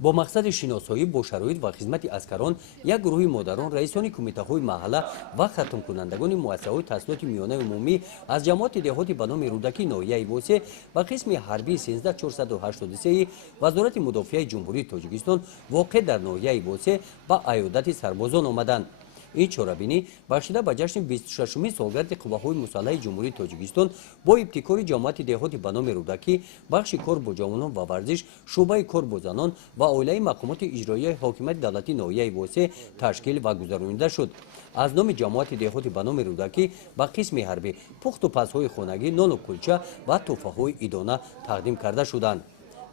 با مقصد شناسایی با شرایط و خدمت عسکران یک گروه مادران رئیسان کمیته‌های محله و ختم کنندگان مؤسسه‌های تحصیلات میانه عمومی از جماعت دهاتی به نام رودکی ناحیه واسه و قسم حربی 13483 وزارت مدافع جمهوری تاجیکستان واقع در ناحیه واسه با عیادت سربازان آمدند. این چاره‌بینی بخشیده به جشن 26مین سالگرد قوه‌های مسلح جمهوری تاجیکستان با ابتکار جماعت دهاتی به نام رودکی، بخش کار با جوانان و ورزش، شعبه کار با زنان و عالیه مقامات اجرایی حاکمیت دولتی ناحیه واسه تشکیل و گذرانیده شد. از نام جماعت دهاتی به نام رودکی به قسم حربی پخت و پزهای خانگی، نان و کلچه و تحفه‌های عیدانه تقدیم کرده شدند.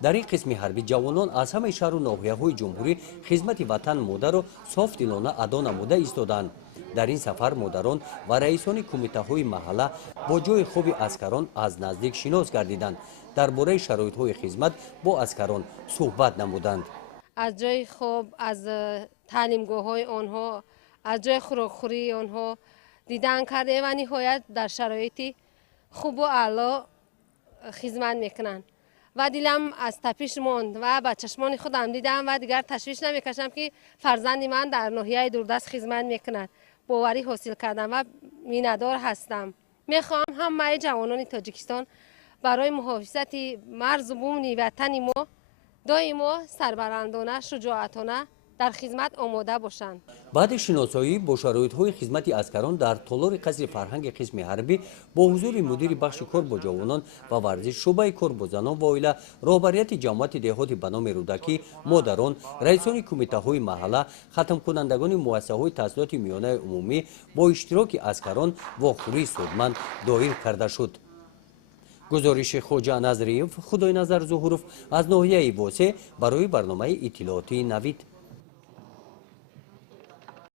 در این قسم حربی جوانان از همه شهر و ناحیه‌های جمهوری خدمت وطن مادر و صاف دلانه ادا نموده ایستادند. در این سفر مادران و رئیسان کمیته‌های محله با جای خوب عسکران از نزدیک شناس گردیدند. درباره شرایط‌های خدمت با عسکران صحبت نمودند. از جای خوب، از تعلیمگاه‌های آنها، از جای خوراکخوری آنها دیدن کرده و نهایت در شرایطی خوب و اعلی خدمت میکنند و دلم از تپش ماند و با چشمان خودم دیدم و دیگر تشویش نمیکشم که فرزند من در ناحیه دوردست خدمت میکند. باوری حاصل کردم و میندار هستم. میخوام همه جوانان تاجیکستان برای محافظت مرز و بوم وطن ما دائما سربلندانه شجاعتانه در خدمت آماده باشند. بعد شناسایی با شرایط‌های خدمت عسکران در تالار قصر فرهنگ قسم حربی با حضور مدیر بخش کار با جوانان و ورزش، شعبه کار با زنان و عائله، رهبریت جماعت دهاتی به نام رودکی، مادران، رئیسان کمیته‌های محله، ختم کنندگان مؤسسه‌های تحصیلات میانه عمومی با اشتراک عسکران واخوری سودمند دایر کرده شد. گزارش خوجا نظریف، خدای نظر ظهورف از ناحیه واسه برای برنامه اطلاعاتی نوید.